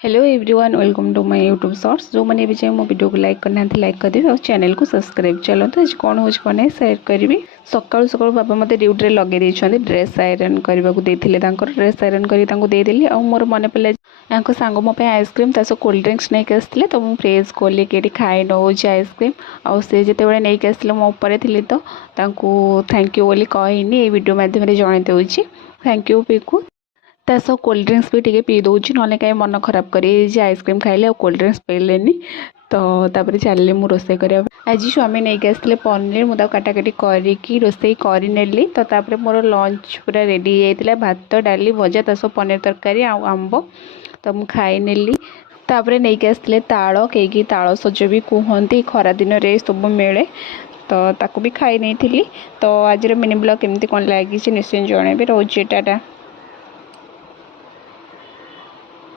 Hello everyone welcome to my YouTube shorts जो मैंने भी मो वीडियो को लाइक करना लाइक करदेवे और चैनल को सब्सक्राइब चलते आज कौन हो कौन सेयार करी सकाल सकाल बाबा मत ड्यूटी लगे ड्रेस आयरन करने को ड्रेस आयरन करदेली और मोर मन पड़ा यहाँ सांग मो आइसक्रीम तास कोल्ड ड्रिंक्स नहीं आसते तो मुझे फ्रिज खोल कि खाई नौ आइसक्रीम आउ से जिते नहीं आसते मो ऊपर थी तो थैंक यू बोली कहनी वीडियो मध्यम जन दूसरी thank you Piku Tas cold drinks भी टी पी दूसरी ना कहीं मन खराब कर आइसक्रीम खाइले और कोल्ड ड्रिंक्स पीलेनी तो तापर चलिए मुझे रोसे कर आज स्वामी नहीं आसते पनीर मुझे काटाकाटी करके रोसे करनेली तो तापर मोर लंच पूरा रेडी होता भात डाली भजा तास पनीर तरकारी आंब तो मुझे खाई तापर नहीं आसते ताड़ कई ताड़ सज भी कहते खरा दिन में सब मिले तो ताकू भी खाई नहीं थी तो आज मिनी ब्लॉग केमती कौन लगी निश्चय जनइबी रोचे टाटा।